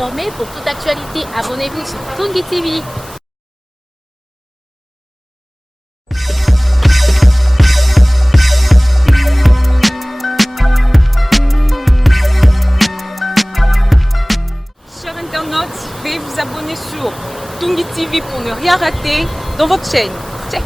désormais, pour toute actualité, abonnez-vous sur Tungi TV. Chers internautes, veuillez vous abonner sur Tungi TV pour ne rien rater dans votre chaîne. Check.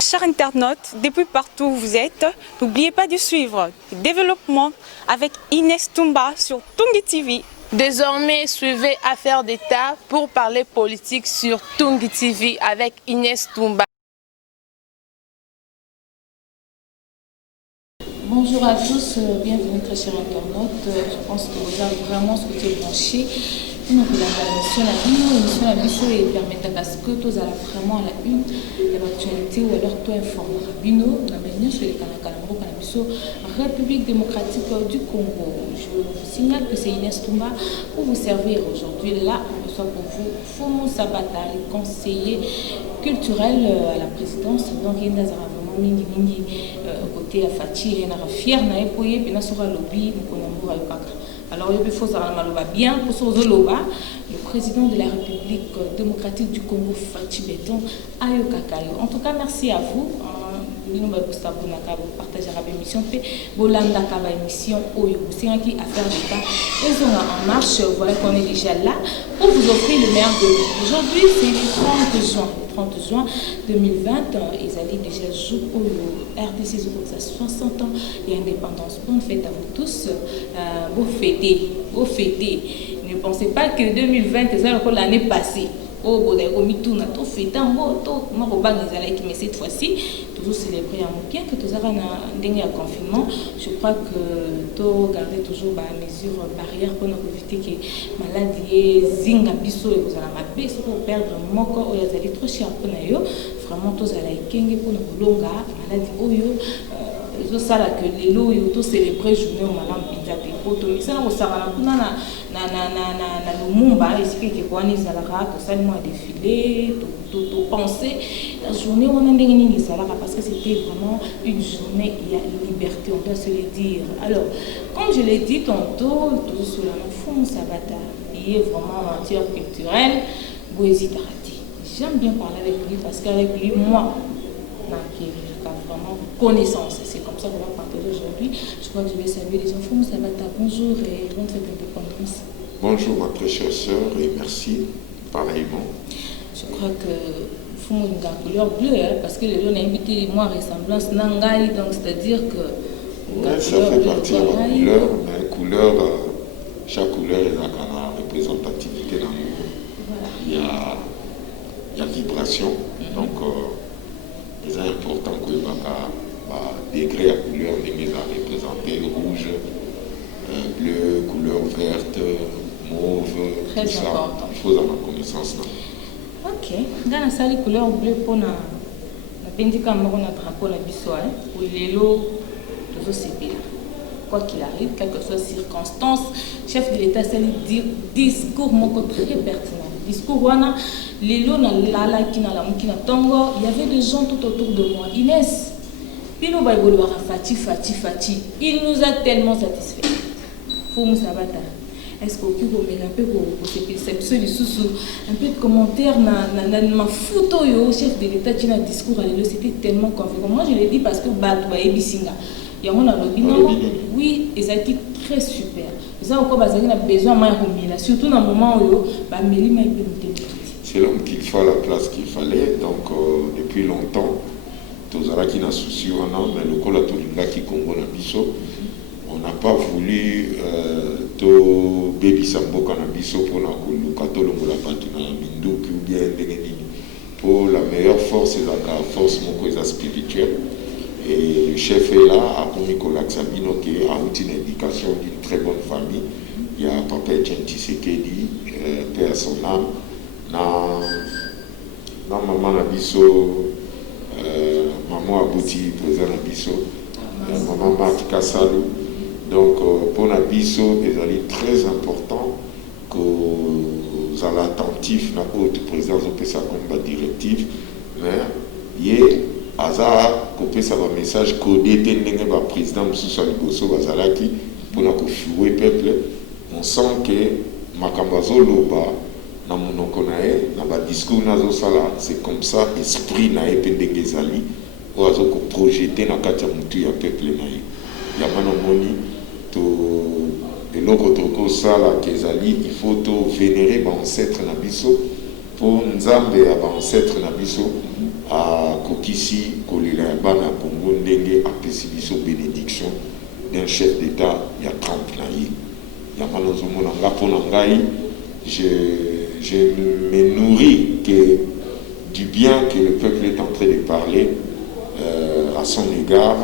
Chers internautes, depuis partout où vous êtes, n'oubliez pas de suivre le développement avec Inès Toumba sur Tungi TV. Désormais, suivez Affaires d'État pour parler politique sur Tungi TV avec Inès Toumba. Bonjour à tous, bienvenue très chers internautes. Je pense que vous avez vraiment souhaité brancher une émission la mission et permettre à ce que tous allez vraiment à la une de l'actualité ou alors tout informer. Bino, la bienvenue sur les Kanakalambo, République démocratique du Congo. Je vous signale que c'est Inès Toumba pour vous servir aujourd'hui. Là, on reçoit pour vous Fumu Sabata, le conseiller culturel à la présidence. Donc, il y a mingi côté Fati et na fier na epoye pena sura lobby mukonambura yokaka. Alors il faut ça maloba bien pour ce loba le président de la République démocratique du Congo Fati Beton ayokaka. En tout cas merci à vous. Nous partager la émission bolanda kaba émission oyo qui affaire d'État ils ont en marche. Voilà qu'on est déjà là pour vous offrir le meilleur de vous. Aujourd'hui c'est le 30 juin 2020 ils allaient déjà jouer au RDC à 60 ans et indépendance. Bonne fête à vous tous. Vous fêtez. Ne pensez pas que 2020 c'est encore l'année passée. Oh, bon, tout fait un mot, mais cette fois-ci, toujours célébrer un bien que tous avons un confinement. Je crois que tout garder toujours les mesures barrières pour éviter que maladie zinga biso et vous allez m'appeler pour perdre mon corps ou y a trop cher pour nous. Vraiment tous allez kenge pour nous longa maladie oyo. Je sais que les lots sont célébrés journée au malam pizza te poto mais ça na sala kuna na lumumba explique que quoi ni salara que ça moi défilé to penser la journée on a ndenge ni salara parce que c'était vraiment une journée il y a une liberté on doit se le dire. Alors comme je l'ai dit tantôt tout sur la Fumu Sabata il est vraiment un tir culturel Boézi Tarati. J'aime bien parler avec lui parce qu'avec lui moi vraiment connaissance. C'est comme ça qu'on va partager aujourd'hui. Je crois que je vais saluer les enfants. Sabata, bonjour et bonne fête d'indépendance. Bonjour ma très chère sœur et merci pareillement. Je crois que Fumu une couleur bleue parce que les gens ont invité moi ressemblance Nangai donc c'est-à-dire que ouais, ça fait partie de la couleur, mais couleur, chaque couleur est la représentativité dans le monde. Voilà. Il y a vibration donc c'est important que le degré à couleur n'est pas représenté rouge, bleu, couleur verte, mauve, très tout important. Ça. Il faut avoir connaissance là. Ok. Dans la salle couleur bleue pour na pendika moko na drapeau na biso pour lelo toujours c'est quoi qu'il arrive, quelle que soit circonstance, chef de l'État c'est le discours moko très pertinent. Discours wana lelo na lala kina la mukina tongo il y avait des gens tout autour de moi. Inès Pino Baibolo Fati il nous a tellement satisfait. Fumu Sabata est-ce que vous pouvez un peu un peu de commentaires na photo yo chef de l'État qui a discours à l'élo c'était tellement convaincant. Moi je l'ai dit parce que Batou Ebisinga il y a un oui et ça a été très super. Vous avez encore besoin de surtout dans le moment où c'est l'homme qu'il faut à la place qu'il fallait. Donc depuis longtemps tous qui n'a souci mais le col qui Congo na biso on n'a pas voulu to baby sambo na biso pour na koluka la patuna minduki ou bien pour la meilleure force c'est la force moko spirituelle. Et le chef est là, à Nicolas Sabino, qui a une éducation d'une très bonne famille. Il y a Papa Etienne Tshisekedi, père à son âme. Maman Nabiso, maman Abouti, président Nabiso, maman Marthe Kassalou. Donc, pour Nabiso, il est très important que vous soyez attentifs à la haute présidence de sa combat directive. Mais, il y a Aza, copier ça un message codé tenir le président Moussa Liboso Bazalaki pour la configurer peuple. On sent que makambo azoloba na monoko na ye na badiscours nazosala, c'est comme ça esprit na ye mpe ndenge ezali oyo azokoprojete na kati ya motu ya peuple na ye. Yango namoni eloko tokosala kezali il faut tovénérer baancetre na biso mpo nzambe ya baancetre na biso akokisi kolela ya bana ya Congo ndenge apesi biso bénédiction d'un chef d'état ya Trump na ye. Yango nazomona nga mpo na ngai je me nourris que du bien que le peuple est en train de parler à son égard.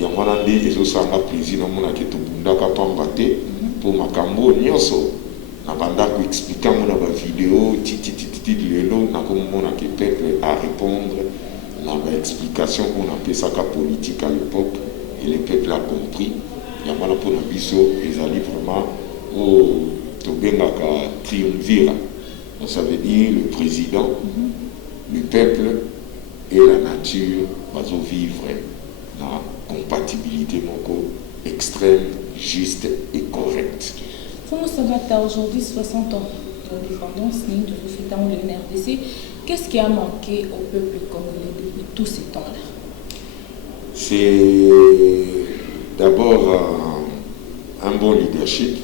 Yango wana nde ezosanga plaisir namonaki tobundaka pamba te mpo makambo nyonso na bandako explika ngo na bavideo tititititi lelo nakomonaki peuple à répondre na baexplication oyo napesaka politique à l'époque et le peuple a compris. Yango wana mpo na biso ezali vraiment oyo tobengaka triumvirat. Ça veut dire le président, le peuple et la nature bazo vivre na compatibilité moko extrême, juste et correcte. Comment ça va aujourd'hui, 60 ans d'indépendance, nous faisons le RDC. Qu'est-ce qui a manqué au peuple congolais depuis tous ces temps-là? C'est d'abord un bon leadership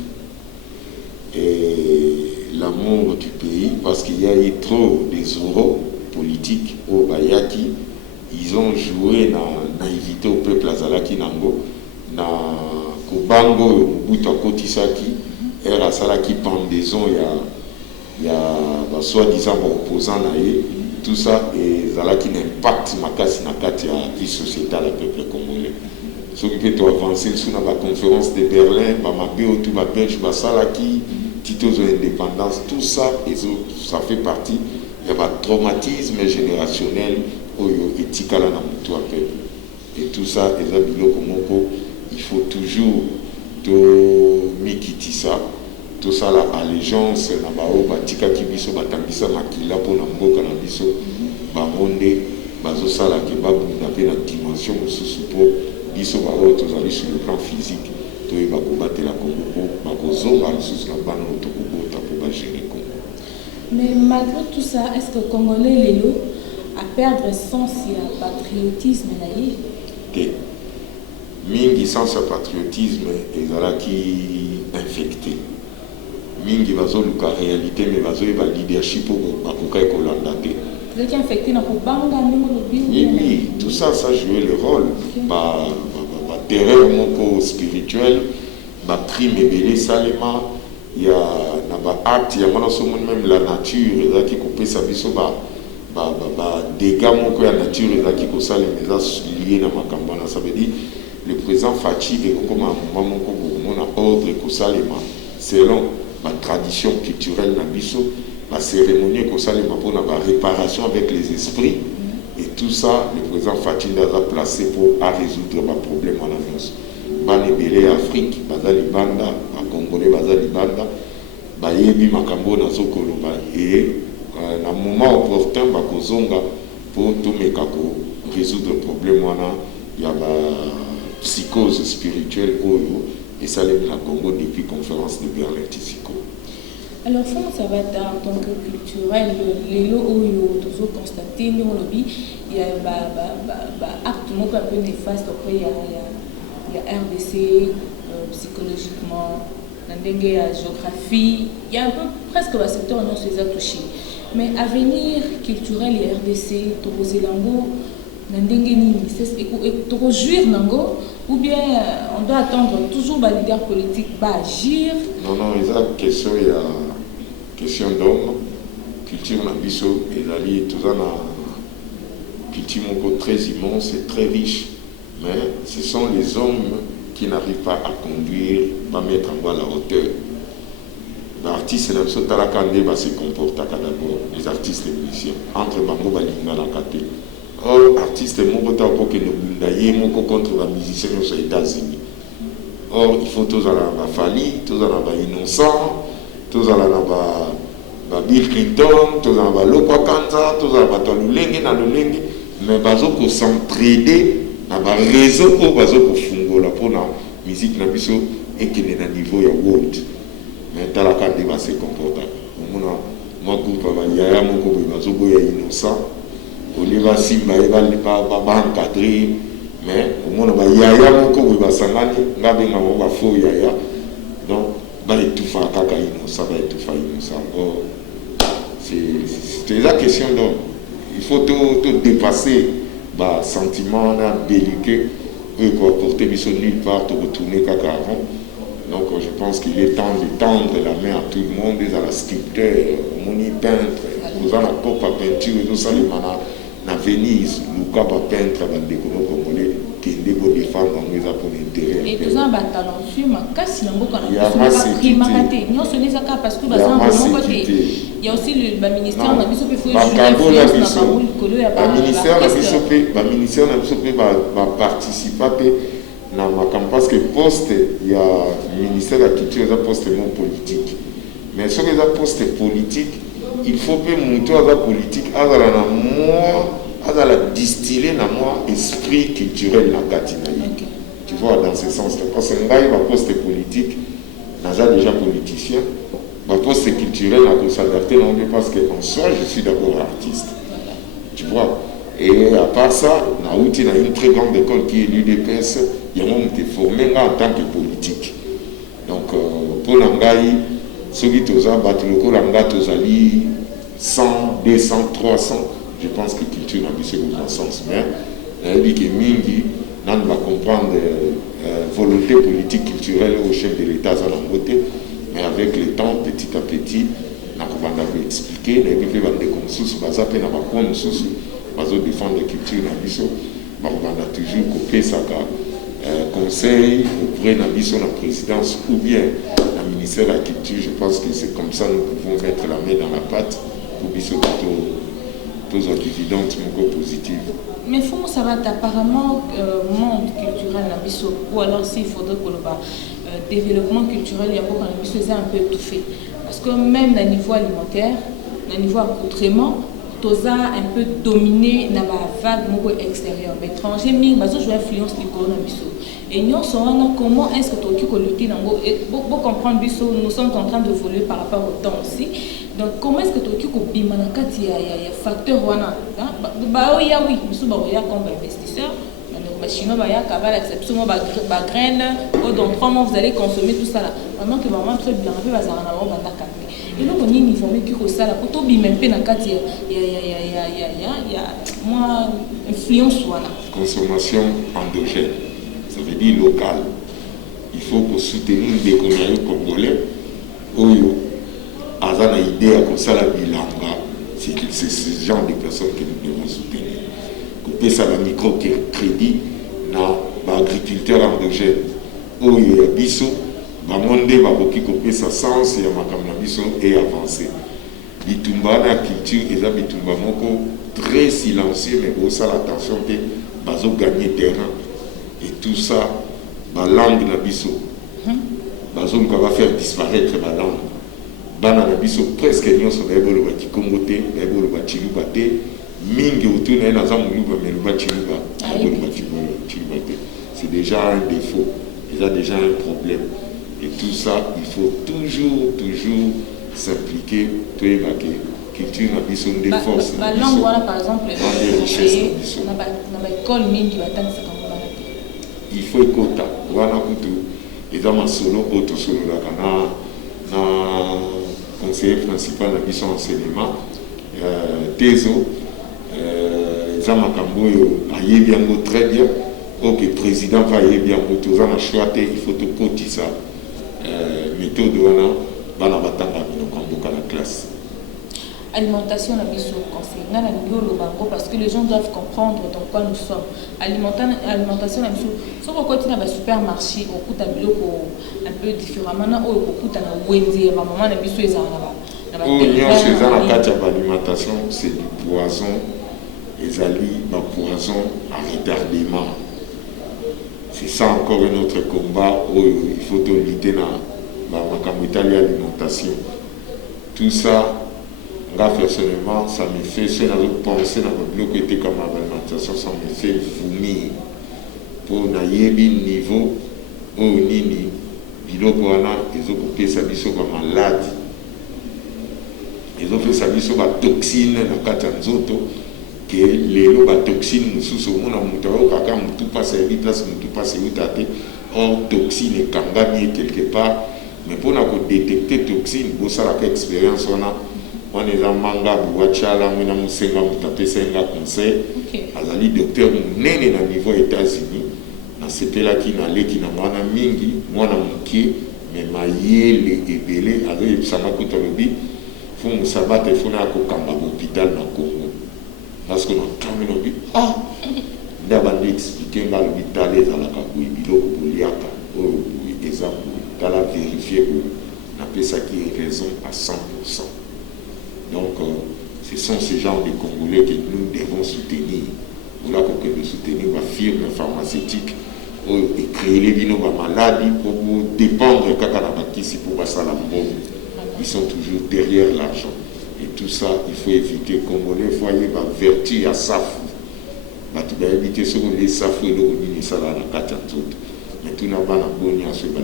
et l'amour du pays, parce qu'il y a eu trop des oraux politiques au Bayaki. Ils ont joué na naïveté au peuple azalaki nango na kubango Mobutu akotisaki era salaki pendaison ya soi-disant opposant na ye, tout ça et zalaki n'impact makasi na kati ya vie sociétale ya peuple congolais. Ce qui peut avancer sur la conférence de Berlin, mabe tout ba belge basalaki titozo indépendance, tout ça et ça fait partie de un traumatisme générationnel oyo etikala na mutu a peuple. Et tout ça eza biloko moko il faut toujours to mikitisa tout ça la allégeance na bao batikaki biso batambisa makila mpona mboka na biso bamonde bazosala ke babunda mpe na dimension mosusu mpo biso bao tozali sur le plan physique toyeba kobatela Congo mpo bakozonga lisusu na bana oyo tokobota mpo bagere Congo. Mais malgré tout ça, est-ce que Congolais lelo à perdre sens ya patriotisme na ye? Te mingi sens ya patriotisme ezalaki infecté. Mingi bazoluka réalité mais bazoyeba leadership oyo bakokai kolanda te. Vous êtes infecté na kobanga ndenge lobi? Oui, tout ça jouait le rôle. Terreur moko spirituel, prime ebele salema, il y a acte, il y a même la nature qui coupe sa biso dégâts moko ya nature qui ko salema lié na makambana. Ça veut dire le président Fachi et comme un moment moko mona ordre ko salema selon la tradition culturelle na biso, la cérémonie ko salema pour la réparation avec les esprits. Et tout ça, le président Fachi a placé pour résoudre le problème en avance. Bani Belé Afrique, Bazali Banda, à Congolais Bazali Banda, Bayebi Makambo Nazokolo, et à un moment opportun, Bakozonga, pour tout résoudre le problème, il y a la psychose spirituelle, et ça l'est la Congo depuis la conférence de Berlin Tissiko. Alors, ça va être en tant que culturel, les lots où ils ont constaté, il y a un acte un peu néfaste, après il y a RDC, psychologiquement, la géographie, il y a un peu presque le secteur où on se les a touchés. Mais avenir culturel et RDC, Torozelango, Toro jouir Nango, ou bien on doit attendre toujours les leaders politiques agir? Non, il y a une question d'homme, culture na biso, et tout ça na culture très immense et très riche, mais ce sont les hommes qui n'arrivent pas à conduire, pas mettre en bas la hauteur. L'artiste n'a pas de se comporter d'abord, les artistes et les musiciens, entre Bango Balinga na Kate. Or, artiste moko ta ko ke no bundaye moko contre les musiciens aux États-Unis. Or, il faut tous aller à Fali, tous aller à Innocent, tous aller à Bill Clinton, tous aller à Lokwa Kanza, tous aller à Lulenge na Lulenge, mais bazo ko s'entraider na ba réseau ko bazo ko fungola pour na musique na biso et qui est na niveau ya world. mais talaka nde base comporta omona mwa groupe bayaya moko boye bazoboya innocent olie basimba ye baencadre mais omona bayaya moko boye basangani nga benga bango bafaux yaya donc baetufa kaka innocent baetufa innocent. C'est la question donc il faut tout dépasser bah sentiment délicat et pour apporter nulle part de retourner kaka avant. Donc je pense qu'il est temps de tendre la main à tout le monde, à la sculpteur, au moni peintre, aux en apports à peinture, tout ça les manas na Venise, Luca pas peintre, dans des congolais qui est beau défendre dans les pour l'intérêt. Et tout ça ba talentueux, ma casse na mboka na biso ba primaté. Nyo soni zaka parce que bazan bon côté. Il y a aussi le ministère na biso pe faut jouer l'influence na ba kolo ya ba ministère na biso pe ba ministère na biso pe ba participer na makambo parce que poste il y a ministère de la culture et poste non politique mais sur les postes politiques il faut que monter à la politique à la distiller na moi esprit culturel na katinaï tu vois dans ce sens là parce que là il va poste politique naza déjà politicien va poste culturel à s'adapter non parce que en soi je suis d'abord artiste tu vois. Et à part ça, on a une très grande école qui est l'UDPS, il y a un monde qui est formé en tant que politique. Donc, pour l'Angaï, ceux qui ont battu le coup, l'Anga, 100, 200, 300, je pense que la culture n'a pas le bon sens. Mais, il dit que Mingi, on va comprendre volonté politique culturelle au chef de l'État, mais avec le temps, petit à petit, on va expliquer, on va défendre la culture na biso on a toujours copié ça conseil auprès de la présidence ou bien le ministère de la culture. Je pense que c'est comme ça que nous pouvons mettre la main dans la pâte pour biso tous les dividendes positifs. Mais faut ça va apparemment monde culturel na biso ou alors s'il faudrait que le développement culturel il y a beaucoup na biso c'est un peu étouffé parce que même au niveau alimentaire au niveau accoutrement toza un peu dominé na ba vague moko extérieure mais étranger mingi bazo jouer influence likolo na biso et nous sommes comment est-ce que toki ko lutter nango pour comprendre biso nous sommes en train d'évoluer par rapport au temps aussi donc comment est-ce que toki ko bima na kati ya facteur wana ba oya oui biso ba oya comme investisseur les chinois ba ya kabala exception ba graine dans 3 mois vous allez consommer tout ça là vraiment que vraiment très bien avec bazana na ba banda calmer et donc on y niveau mais qui ko ça là pour to bima pe na kati ya moi influence wana consommation endogène ça veut dire local. Il faut que soutenir des congolais oyo azana idée à ça la bilanga c'est ce genre de personnes que nous devons soutenir. Couper ça la microcrédit na agriculteur endogène oyo ya biso ba monde ba koki couper ça sens ya makamna biso et avancer. Bitumba na culture et ça bitumba moko très silencieux mais au ça l'attention que bazo gagner terrain et tout ça la langue na biso bazo ko va faire disparaître la langue bana na biso presque nyonso ba ebolo ba kikongote ba ebolo ba chilubate mingi autour na za muluba mais le ba chiluba ebolo ba chilubate c'est déjà un défaut il y a déjà un problème et tout ça il faut toujours s'impliquer pour évacuer culture na biso des forces la langue voilà par exemple des richesses na ba école mingi batangisa il faut écouter voilà kutu eza masolo auto solo na conseiller principal na biso enseignement tezo eza makambo oyo ayebi yango très bien ok président va ayebi yango toza na choix te il faut tokotisa méthode wana bana batanga biloko ya mboka na classe. Alimentation na biso conseil na ngolo bango parce que les gens doivent comprendre dans quoi nous sommes. Alimentation na biso so ko kotina ba supermarché au kuta biloko un peu différemment na o ko kuta na wenze ba maman na biso ezana ba na kati ya alimentation c'est du poison ezali ba poison à retardement. C'est ça encore un autre combat où il faut lutter na makambo itali alimentation. Tout ça personnellement, ça me fait, c'est dans le pensée, dans le bloc était comme alimentation, ça me fait vomir. Pour naïebi niveau, au nini, biloko wana ezokopesa biso bamaladi, ezopesa biso batoxine na kati ya nzoto, ke lelo batoxine mosusu omona moto aokaka motu mpasi ayebi place motu mpasi euta te, or toxine ekangami quelque part. Mais pour détecter toxine, vous savez l'expérience on a. On est en manga, Bouachala, on a Moussenga, Moutapé, Senga, conseil. Azali docteur Mounene na niveau États-Unis. Na c'était là qui n'allait, qui n'a pas mingi, moi na mouki, mais maillé les ébélés, avec Samakuta Lobi, faut nous sabattre, il faut qu'on kamba l'hôpital dans le Congo. Parce que nous avons dit, ah, nous avons expliqué que l'hôpital est à la Kaboui, Bilo, Bouliaka, exemple. Dans la vérifier on appelle ça qui est raison à 100%. Donc, ce sont ces genres de Congolais que nous devons soutenir. Nous avons que soutenir la firme pharmaceutique et créer les vins maladies pour dépendre de Kakanabakisi pour passer la bombe. Ils sont toujours derrière l'argent. Et tout ça, il faut éviter. Congolais, voyez, vertu à Safou. Tu dois éviter ce que les Safou et le ministère de la Katanzote. Mais tout n'a pas la bonne à ce que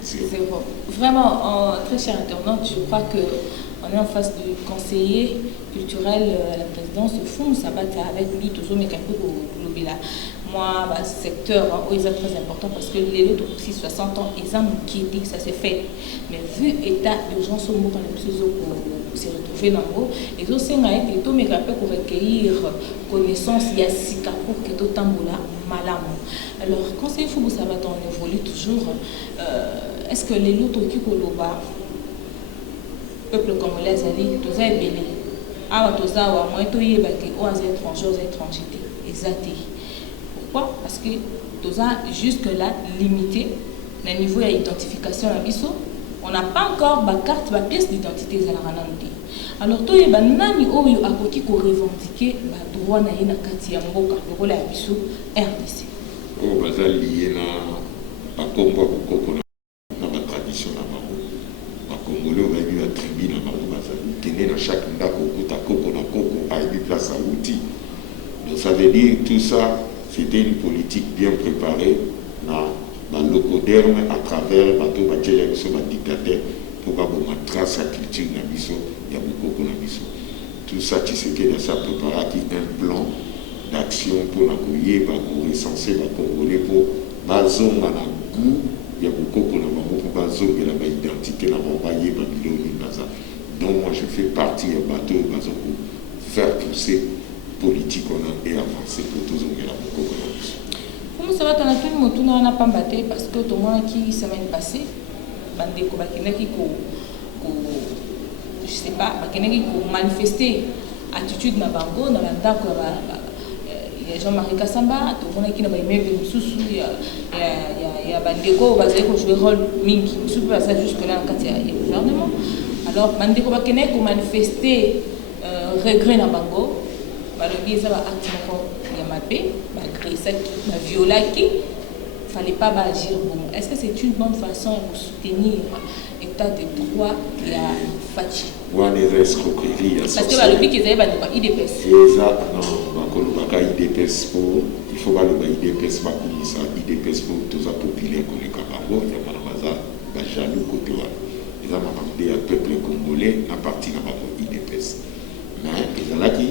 c'est bon. Vraiment, très cher internaute, je crois qu'on est en face du conseiller culturel à la présidence de Fou, ça va être avec lui, toujours, mais quelqu'un au Lobila. Moi, secteur, c'est très important parce que les autres aussi 60 ans, ils ont qui dit que ça s'est fait. Mais vu l'état d'urgence au moment où on s'est retrouvé dans le haut, ils ont aussi été tout, mais pour recueillir connaissance, il y a six cas pour que tout tamboula malam. Alors, conseiller Fou, ça va on évolue toujours. Est-ce que les autres qui koloba peuple congolais ali tous est belé ah tous ça wa moi to yeba ke aux étrangers exacté pourquoi parce que tous ça jusque là limité le niveau d'identification à biso on n'a pas encore ba carte ba pièce d'identité za la ranandi alors to yeba nani oyo akoki ko revendiquer ba droit na yena kati ya mboka lokola ya biso RDC oh bazali lié na ba kombo ko tradition na bango bakongole oyebi ya tribu na bango bazali kende na chaque ndako okuta koko na koko ayebi place auti. Donc ça veut dire tout ça c'était une politique bien préparée na balokoderme à travers bato batiela biso badictateur pour baboma trace ya culture na biso ya bokoko na biso. Tout ça Tshisekedi a préparé un plan d'action pour na koyeba korecenser bakongolais pour bazonga na goût ya bokoko na bango pour bazongela ba identité na bango bayeba biloni naza. Donc moi je fais partie ya bato bazoko faire pousser politique on a et avancer pour tozongela bokoko na biso. Comment ça va dans tout le monde on a pas battu parce que tout le monde qui semaine passée bandeko bakendaki ko je sais pas bakendaki ko manifester attitude na bango na bandako Jean-Marie Kassamba, tout le monde qui n'a pas aimé le sous il y a bandeko basé ko jouer rôle mingi sous pas ça jusque là quand il y a le gouvernement alors bandeko ba kene ko manifester regret na bango ba le bien ça va acte ko ya mabe ba créer ça ba violer qui fallait pas agir bon est-ce que c'est une bonne façon de soutenir état de droit et à Fachi ouais les escroqueries parce que ba le bien qu'ils avaient ba IDPS ça non kolobaka IDPS pour il faut baloba IDPS bakomisa IDPS pour toza populaire koleka bango yamana baza bajaloux côté wana eza makambo ya peuple congolais na parti na bango IDPS mais ezalaki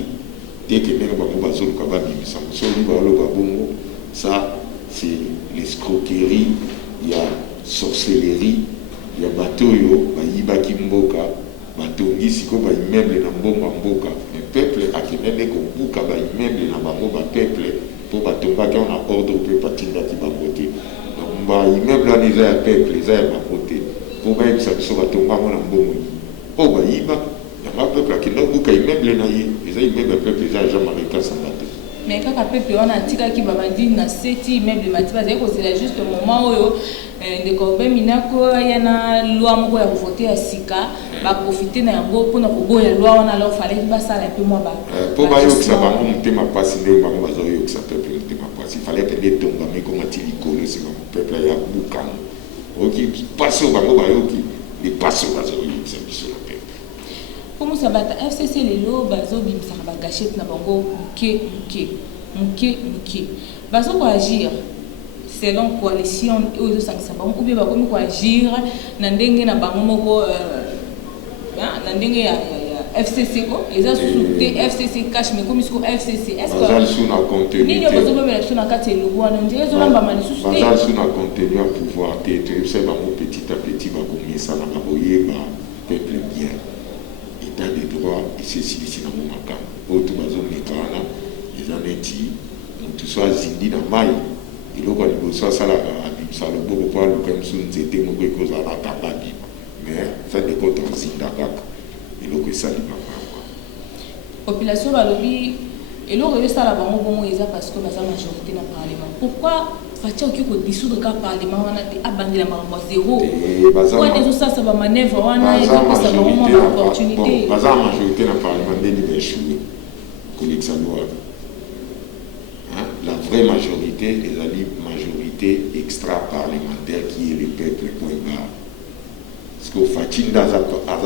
teke ndenge bango bazoluka babimisa mosolo baloba bongo ça c'est l'escroquerie il y a sorcellerie il y a bato oyo bayibaki mboka batongi siko ba immeuble na mbongo mboka mais peuple akimende ko buka ba immeuble na bango ba peuple pour batonga ki on a ordre pe patinda ki ba côté donc ba immeuble na za peuple za ba côté pour ba bisa biso batonga mo na mbongo o ba iba ya ba peuple akimende buka immeuble na ye za immeuble peuple za Jean-Marie Kassamba mais quand le peuple on a tika ki babandi na seti immeuble matiba c'est que c'est juste le moment où de Kobe Minako yana loi moko ya voter à sika ba profiter na yango pona ko boya loi wana alors fallait ba ça un peu moins ba pour ba yo que ça ba mo mutema pasi nde ba mo bazo yo que ça peuple mutema pasi fallait que les tomba mais comment il colle c'est comme peuple ya bukan OK passe ba mo ba yo ki les passe bazo yo c'est biso la peuple comment ça va FCC les lo bazo bimsa ba gâchette na bango muke bazo ko agir selon coalition ou bien comme agir na ndenge na bango moko na ndenge ya FCC ko eza sous FCC cash mais comme isko FCC est-ce que bazal sous na contenu ni yo bazo bela sous na kati logo wana ndenge zo lamba mali sous bazal sous na contenu à pouvoir te c'est bango petit à petit ba komisa na baboye ba peuple bien état de droit et ceci ici na maka auto bazo mikana les aneti tout soit zindi na mai iloko liboso sala abimsa le bobo kwa le comme sous nzete moko ekoza na kababi mais ça de compte en zinda kaka iloko esali papa population balobi eloko yo sala bango bongo eza parce que baza majorité na parlement pourquoi fatia oki ko dissoudre ka parlement wana te abandela makambo zéro wana ezosasa bamanevre wana ezopesa bango mwa opportunité baza majorité na parlement ndeni baéchoué kolekisa loi. La vraie majorité, les alliés majorité extra-parlementaire qui est le peuple, point barre. Parce que Fatinda a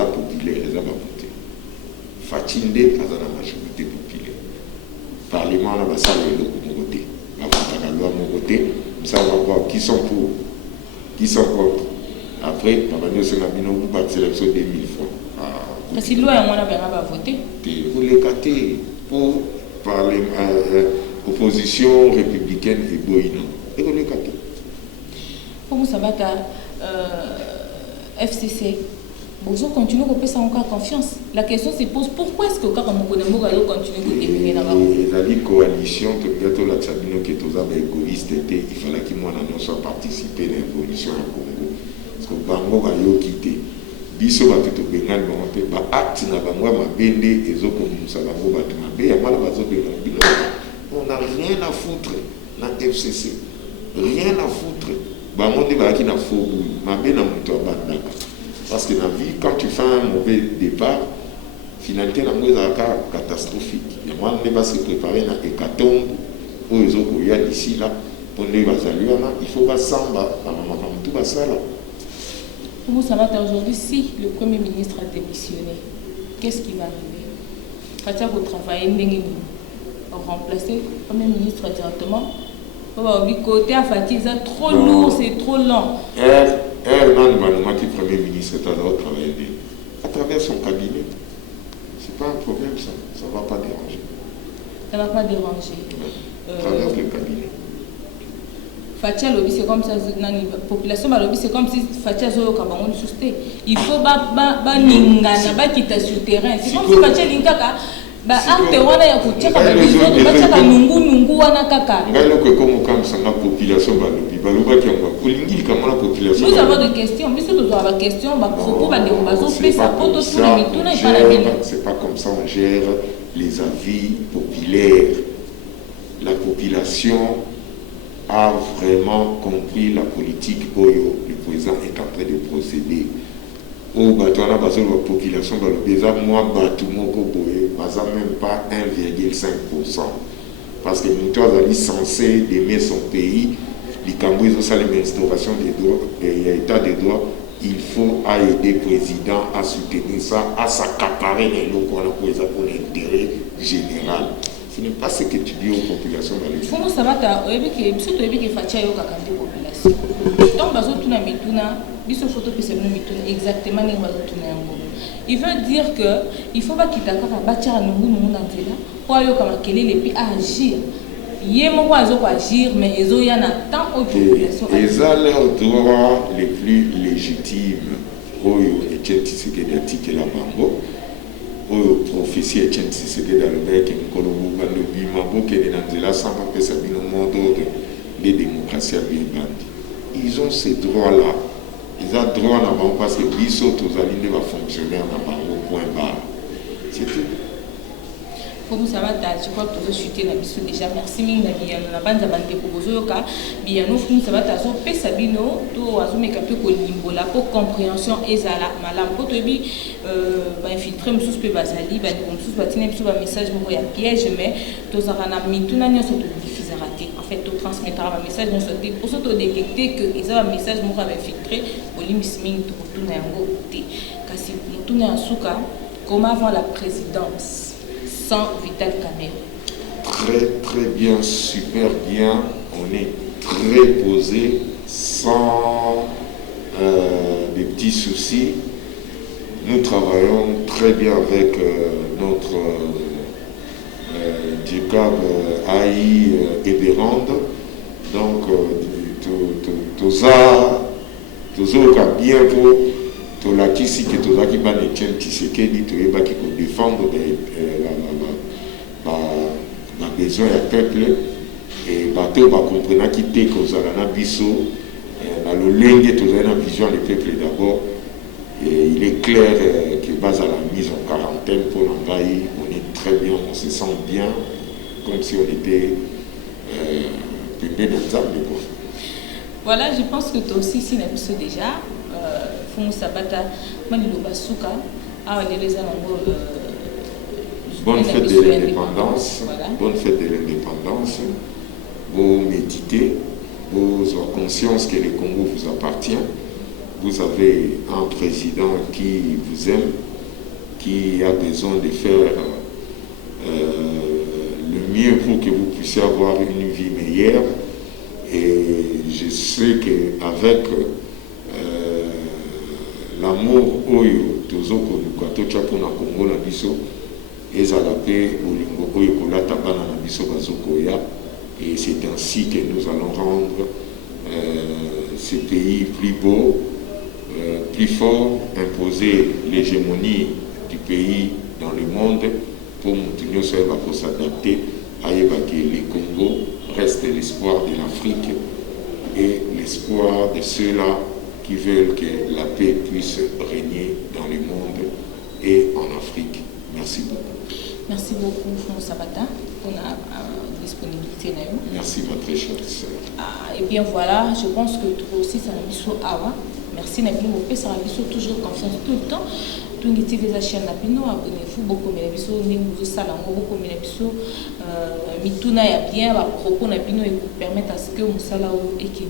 populaire, les a voté. Fatinde a la majorité populaire. Parlement, on a ça, le voté. On va la loi, on voté. Ça va voir qui sont pour, qui sont contre. Après, on va dire que on va sélection 2000 fois. Parce que loi, on a voté. Vous les catez pour parler. Opposition républicaine et boïna. Et on est capté. Pour ça va FCC. Bonjour, continue à faire encore confiance. La question se pose pourquoi est-ce que quand on continue à définir là-bas? Les coalitions, bientôt la Sabino qui est aux amis égoïstes, il fallait que moi soit participé à l'évolution au Congo. Parce que Bango va y quitter. Biso va tout bengal monter. Ba acte na bango ma bende ezoko musa bango ba tumabe ya mala bazo bengal. On n'a rien à foutre dans la FCC. Rien à foutre. Parce que dans la vie, quand tu fais un mauvais départ, finalité, c'est catastrophique. Et moi, on ne va pas se préparer dans l'hécatombe, où ils ont d'ici là, pour les saluer, il faut pas s'en tout ça là. Comment ça va aujourd'hui si le Premier ministre a démissionné? Qu'est-ce qui va arriver? Quand vous travaillez, remplacer le Premier ministre directement. Côté à Fatih, c'est trop lourd, c'est trop lent. Qui Premier ministre est à travailler à travers son cabinet. C'est pas un problème ça, ça ne va pas déranger. Ça ne va pas déranger. À travers le cabinet. Fatia lobby c'est comme ça, la population lobby c'est comme si Fatia zoyo kabango susté. Il faut ba ningana ba kita sur terrain. C'est comme si Fatia linkaka ba acte wana ya kucheka ba biso ba chaka nungu wana kaka. Ngalo ko comme comme ça la population ba lobby ba loba ki ngwa kulingi kama la population. Nous avons des questions, mais surtout nous avons des questions ba propos ba de bazo pesa poto tout les mituna et pas la belle. C'est pas comme ça on gère les avis populaires. La population a vraiment compris la politique où le président est en train de procéder. Au Batouana, la population dans le Béza, moi, Batumoko Boye, même pas 1,5%. Parce que nous sommes censés aimer son pays, les Cambouis ont l'instauration des droits et l'état des droits. Il faut aider le président à soutenir ça, à s'accaparer les locaux pour l'intérêt général. Ce n'est pas ce que tu dis aux populations dans les Comment ça va surtout que Fatia yo kakande population. Donc bazo tuna mituna, biso photo pese no mituna exactement ni bazo tuna yango. Il veut dire que il faut pas kitaka ka batia nungu nungu na nzela, pour yo kama kelele puis agir. Yé moko azo ko agir mais ezo ya na tant aux populations. Ils ont leurs droits les plus légitimes. Oyo Etienne Tshisekedi atike la bango. Au prophétie Etienne Tshisekedi dans le bec et Nkolobo Balobi Maboke Nanzela sans pas que ça vienne au monde des démocraties à bien bandi. Ils ont ces droits-là. Ils ont droit à la parce que Bissot aux alignes va fonctionner au point barre. C'est tout. Comme ça va, je crois que tu as chuté la mission déjà. Merci, Ming, la bande à bande pour vous. Bien, nous, ça va, tu as Sabino, tu as mis un peu de la pour compréhension et ça la malam. Pour te dire, infiltrer, je suis basali, je suis un message, je suis piège, mais tu as mis tout le monde sur le diffuseur. En fait, tu transmettras un message, pour ça, tu détecter que ils ont un message, je suis infiltré, pour les missing, tu as un go. Kasi, tu as un souka, comme avant la présidence. Vital Kamel. Très très bien, super bien. On est très posé, sans des petits soucis. Nous travaillons très bien avec notre DICAB AI et Bérande. Donc, tozoka bien pour tolakisi que tozaki bana Etienne Tshisekedi toyebaki ko défendre la besoin du peuple et bato bakomprenaki te kozala na biso na lolenge tozali na vision du peuple d'abord. Et il est clair que base à la mise en quarantaine pour l'Angaï, on est très bien, on se sent bien, comme si on était pépé de table. Voilà, je pense que toi aussi, si tu as déjà, Fumu Sabata, Manilo Basuka, bonne fête de l'indépendance, bonne fête de l'indépendance, vous méditez, vous avez conscience que le Congo vous appartient. Vous avez un président qui vous aime, qui a besoin de faire le mieux pour que vous puissiez avoir une vie meilleure. Et je sais qu'avec l'amour oyo tozoko lukato chapona Congo na biso ezala pe bolingo oyo kolata bana na biso bazokoya, et c'est ainsi que nous allons rendre ce pays plus beau, plus fort, imposer l'hégémonie du pays dans le monde pour continuer à s'adapter à que le Congo reste l'espoir de l'Afrique et l'espoir de ceux-là qui veulent que la paix puisse régner dans le monde et en Afrique. Merci beaucoup. Merci beaucoup, Fumu Sabata, pour la disponibilité. Merci, ma très chère sœur. Et bien voilà, je pense que toi aussi, ça n'a pas awa. Merci Nabino Mopé, ça a toujours confiance tout le temps. Tout le temps, les chaînes Nabino, abonnez-vous beaucoup, mais Nabiso, nous salango beaucoup, mais Nabiso, mituna ya bien, à propos Nabino, et permettre à ce que Moussala et qui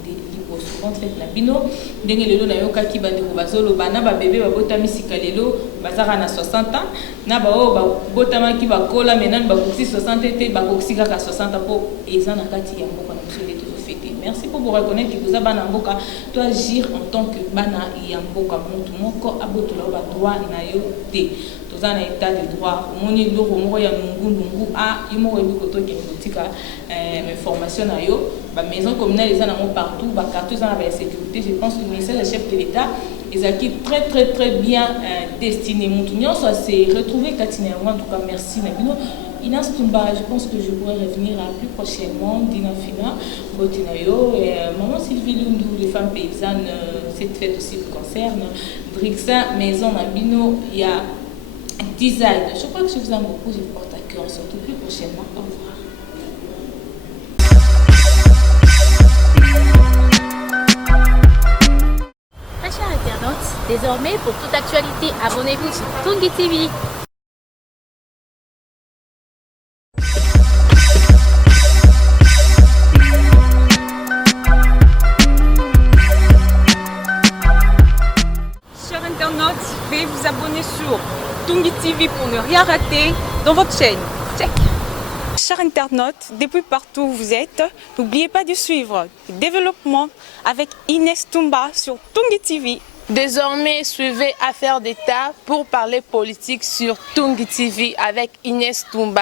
souvent fait Nabino, dengue lelo na yoka ki bande ko bazolo bana ba bébé ba botami sikalelo bazaka na 60 ans na ba o ba botama ki ba kola menan ba koksi 60 te ba koksi ka 60 po ezana kati ya mboka na biso leto fêter. Merci pour vous reconnaître que vous avez bana mboka toi agir en tant que bana ya mboka mutu moko abotola ba droit na yo te. Dans un état de droit, mon idole, mon ya mungu a imo webi koto ke botika formation na yo, ba maison communale les en partout, ba carte dans la sécurité. Je pense que le ministère le chef de l'État ils acquis très bien destiné Montounion soit se retrouver Katina. En tout cas merci Nabino. Inas Tumba, je pense que je pourrais revenir plus prochainement. Dina Fina, Botinayo, Maman Sylvie Lundu, les femmes paysannes, cette fête aussi vous concerne. Drixa, Maison Nabino, il y a design. Je crois que je vous aime beaucoup, je vous porte à cœur. On se retrouve plus prochainement. Au revoir. Très chers internautes, désormais pour toute actualité, abonnez-vous sur Tungi TV. Chers internautes, veuillez vous abonner sur Tungi TV pour ne rien rater dans votre chaîne. Check. Chers internautes, depuis partout où vous êtes, n'oubliez pas de suivre le développement avec Inès Tumba sur Tungi TV. Désormais, suivez Affaires d'État pour parler politique sur Tungi TV avec Inès Tumba.